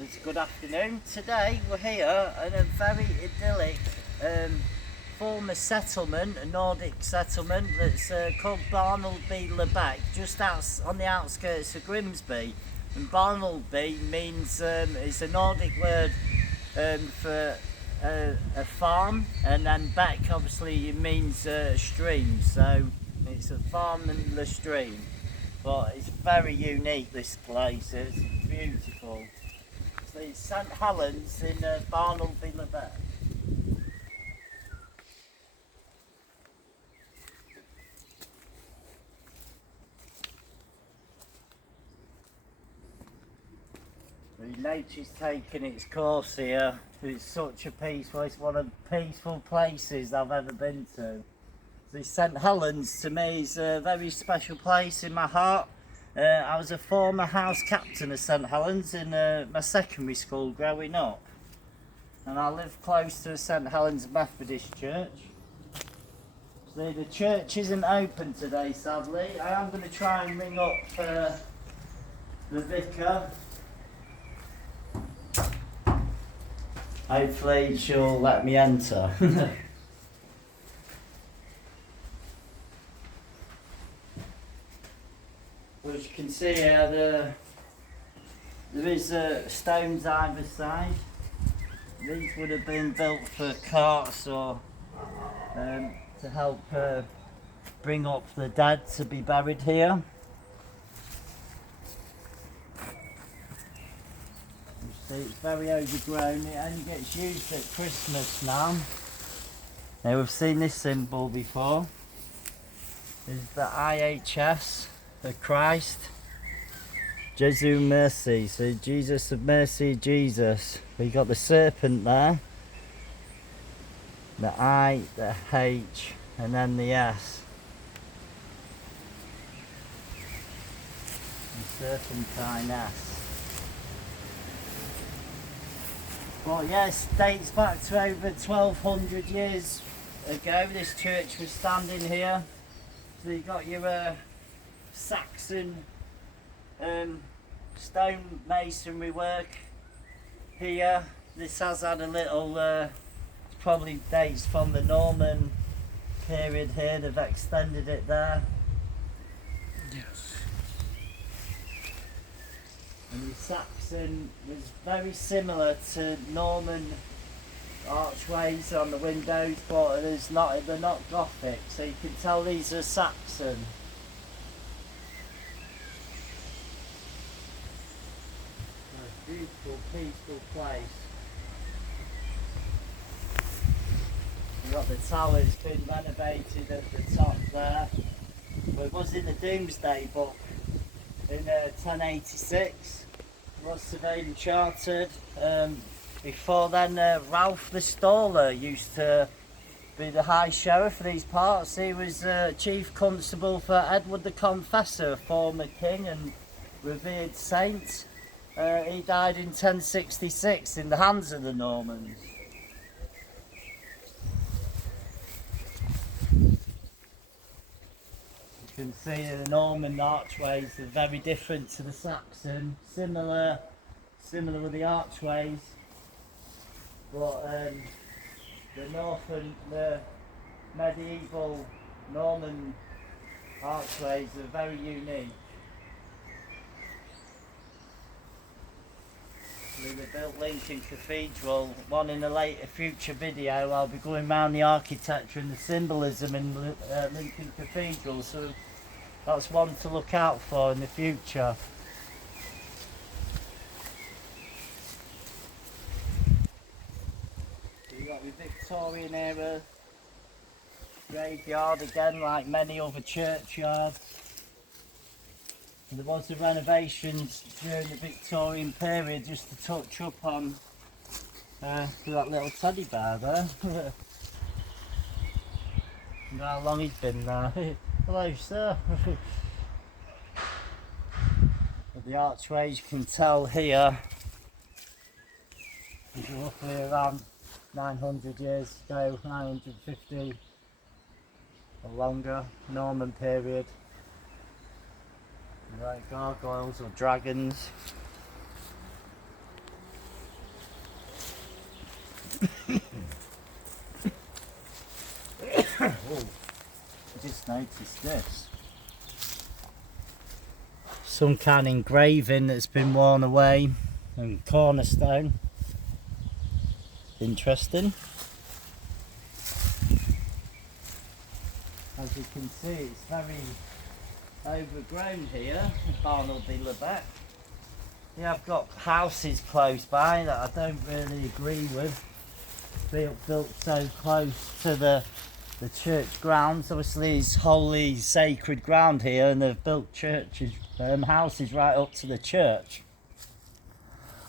It's good afternoon. Today we're here in a very idyllic former settlement, a Nordic settlement that's called Barnoldby le Beck, just on the outskirts of Grimsby. And Barnoldby means it's a Nordic word for a farm, and then Beck obviously it means stream. So it's a farm and the stream. But it's very unique, this place. It's beautiful. So it's St Helens in Barnoldby le Beck. The nature's taken its course here. It's such a peaceful, it's one of the peaceful places I've ever been to. So St Helens to me is a very special place in my heart. I was a former house captain of St Helens in my secondary school growing up. And I live close to St Helens Methodist Church. So the church isn't open today, sadly. I am going to try and ring up the vicar. Hopefully she'll let me enter. As you can see here, there is stones either side. These would have been built for carts or to help bring up the dead to be buried here. You see, it's very overgrown. It only gets used at Christmas now. Now we've seen this symbol before. This is the IHS. The Christ, Jesu mercy, so Jesus of mercy, Jesus. We got the serpent there, the I, the H, and then the S. The serpentine S. But yes, dates back to over 1200 years ago. This church was standing here. So you got your Saxon stone masonry work here. This has had a little, probably dates from the Norman period here. They've extended it there. Yes. And the Saxon was very similar to Norman archways on the windows, but they're not Gothic, so you can tell these are Saxon. Beautiful, peaceful place. We've got the tower, it's been renovated at the top there. Well, it was in the Domesday book in 1086. It was surveyed and chartered. Before then, Ralph the Staller used to be the High Sheriff for these parts. He was Chief Constable for Edward the Confessor, a former king and revered saint. He died in 1066 in the hands of the Normans. You can see the Norman archways are very different to the Saxon. Similar with the archways, but the medieval Norman archways are very unique. They built Lincoln Cathedral. One in a future video I'll be going around the architecture and the symbolism in Lincoln Cathedral, so that's one to look out for in the future. So you've got the Victorian era graveyard again, like many other churchyards. And there was the renovations during the Victorian period, just to touch up on that little teddy bear there. And how long he's been there. Hello, sir. But the archways you can tell here is roughly around 900 years ago, 950 or longer, Norman period. Right, gargoyles or dragons. Oh, I just noticed this. Some kind of engraving that's been worn away, and cornerstone. Interesting. As you can see, it's very overgrown here at Barnoldby le Beck. Yeah, I've got houses close by that I don't really agree with. Built so close to the church grounds. Obviously it's holy, sacred ground here, and they've built churches, houses right up to the church.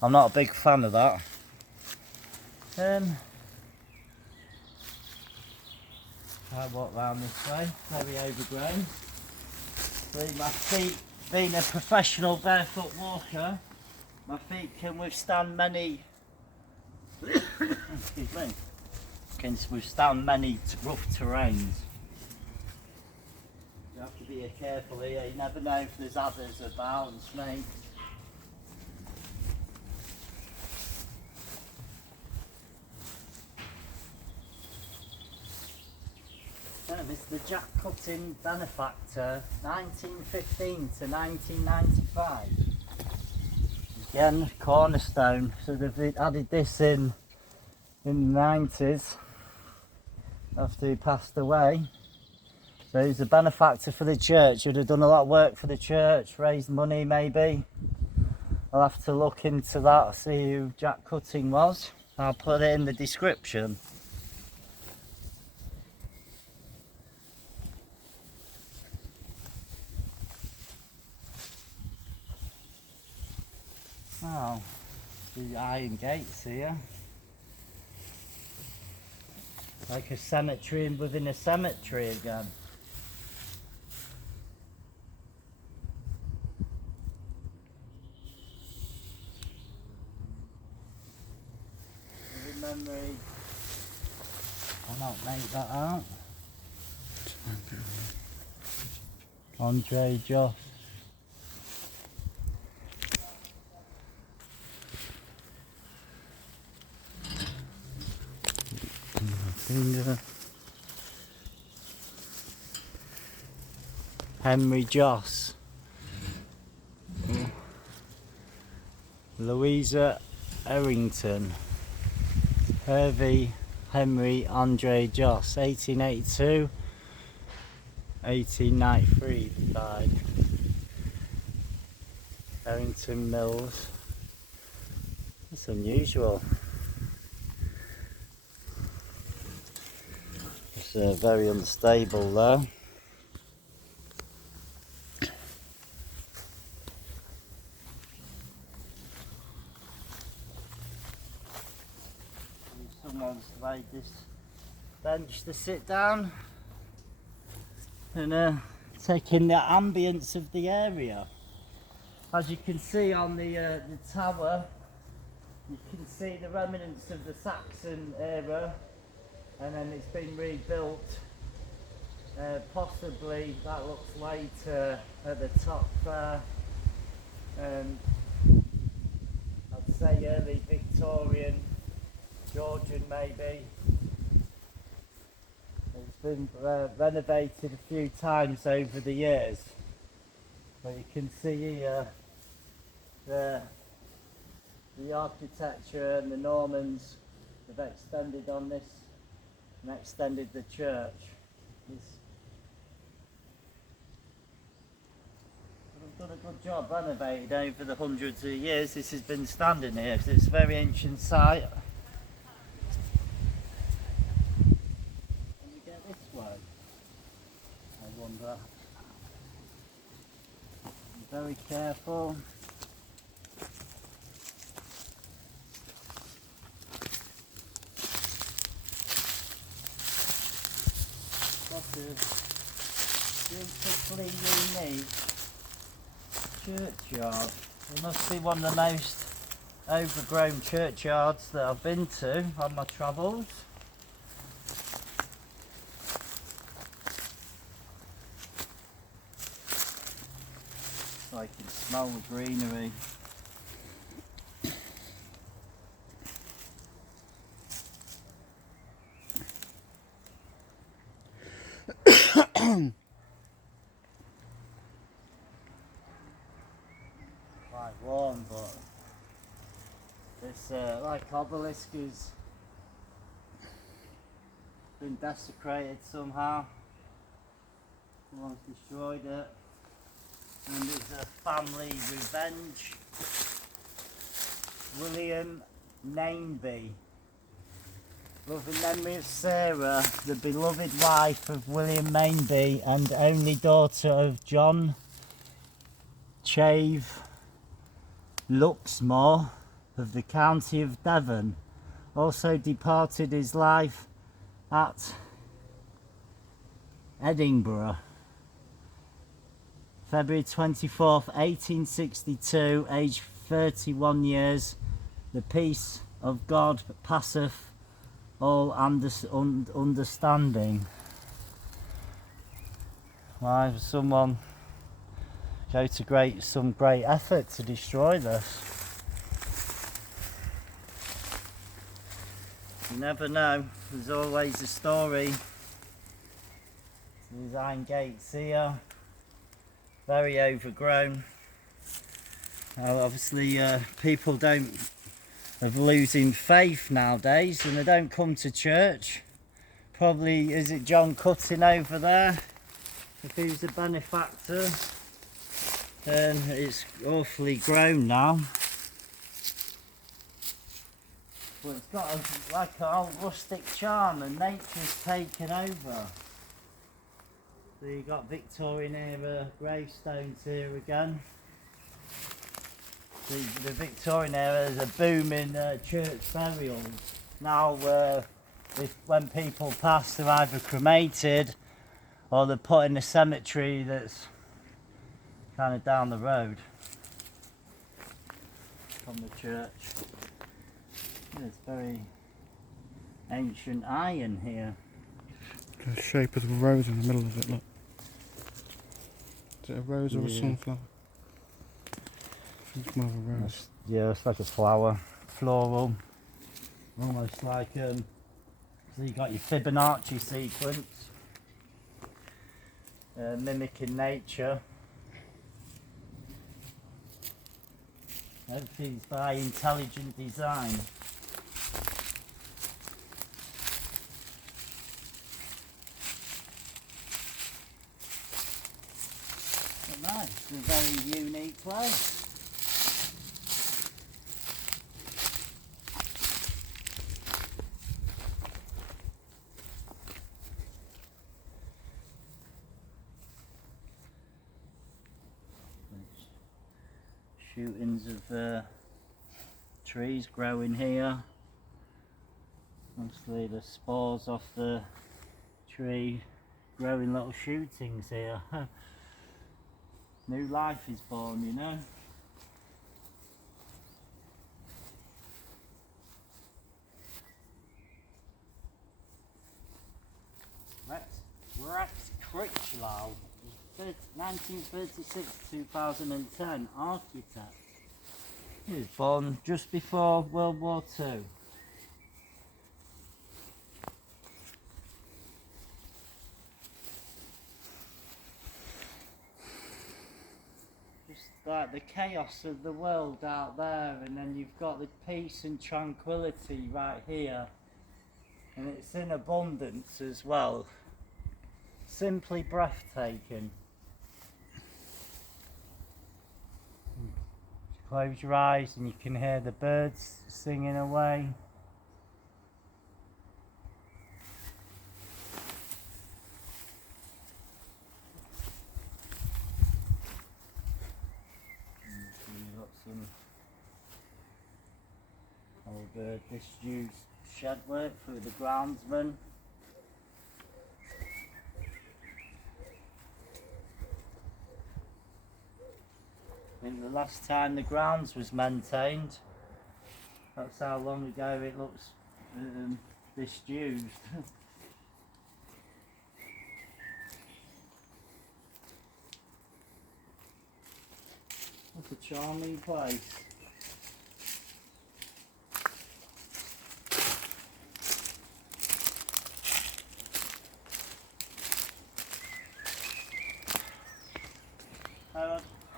I'm not a big fan of that. I walk round this way, very overgrown. See, my feet, being a professional barefoot walker, my feet can withstand many excuse me, can withstand many rough terrains. You have to be careful here, you never know if there's others about and snakes. Mr. Jack Cutting Benefactor, 1915 to 1995. Again, cornerstone. So they've added this in the 90s after he passed away. So he's a benefactor for the church. He'd have done a lot of work for the church, raised money maybe. I'll have to look into that, see who Jack Cutting was. I'll put it in the description. Oh, the iron gates here. Like a cemetery within a cemetery again. Memory. I'll not make that out. Andre Joss. Henry Joss. Louisa Errington. Hervey Henry Andre Joss. 1882 1893 died. Errington Mills. That's unusual. It's very unstable though. Someone's laid this bench to sit down and take in the ambience of the area. As you can see on the tower, you can see the remnants of the Saxon era, and then it's been rebuilt. Possibly that looks later at the top there. I'd say early Victorian, Georgian maybe. It's been renovated a few times over the years. But you can see here the architecture, and the Normans have extended on this and extended the church. They've done a good job renovated over the hundreds of years this has been standing here. So it's a very ancient site. Can we get this way? I wonder. Be very careful. What a beautifully unique churchyard. It must be one of the most overgrown churchyards that I've been to on my travels. I can smell the greenery. quite warm, but this like obelisk has been desecrated somehow. Someone's destroyed it, and it's a family revenge. William Nameby, loving memory of Sarah, the beloved wife of William Nameby and only daughter of John Chave Luxmore of the county of Devon, also departed his life at Edinburgh, February 24th, 1862, aged 31 years. The peace of God passeth all understanding. Why would someone go to some great effort to destroy this? You never know. There's always a story. There's iron gates here, very overgrown. Obviously, people are losing faith nowadays, and they don't come to church. Probably, is it John Cutting over there? If he was a benefactor, and it's awfully grown now. But it's got like an old rustic charm, and nature's taken over. So you've got Victorian era gravestones here again. The Victorian era is a booming church burials. Now when people pass, they're either cremated or they're put in a cemetery that's kind of down the road from the church. There's very ancient iron here. The shape of the rose in the middle of it, look. Is it a rose or a sunflower? I think it's more of a rose. Yeah, it's like a flower, floral, almost like so you got your Fibonacci sequence, mimicking nature. Everything's by intelligent design. Nice, it's a very unique place. Shootings of trees growing here. Mostly the spores off the tree, growing little shootings here. New life is born, you know. Rex Critchlow, 1936-2010, architect. He was born just before World War II. Like the chaos of the world out there, and then you've got the peace and tranquility right here, and it's in abundance as well. Simply breathtaking. Close your eyes and you can hear the birds singing away. Old disused shed work through the groundsman. I think the last time the grounds was maintained, that's how long ago it looks disused. What a charming place.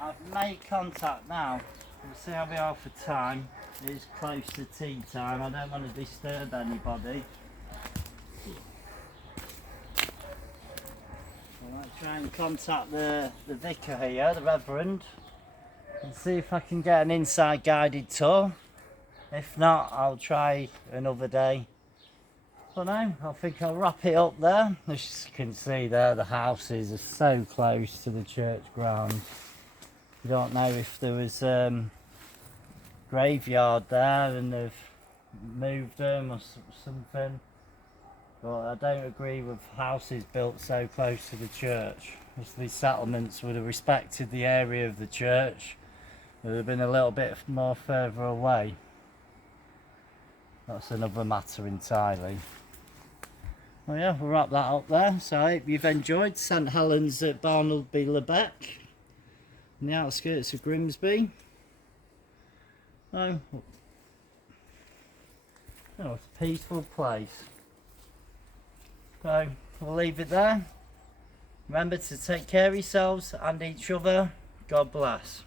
I've made contact now We'll see how we are for time. It is close to tea time. I don't want to disturb anybody. I might try and contact the vicar here, the Reverend, and see if I can get an inside guided tour. If not, I'll try another day. But no, I think I'll wrap it up there. As you can see there, the houses are so close to the church ground. You don't know if there was graveyard there and they've moved them or something. But I don't agree with houses built so close to the church. As these settlements would have respected the area of the church. It would have been a little bit more further away. That's another matter entirely. Well yeah, we'll wrap that up there. So I hope you've enjoyed St Helens at Barnoldby le Beck, on the outskirts of Grimsby. Oh, it's a peaceful place. So we'll leave it there. Remember to take care of yourselves and each other. God bless.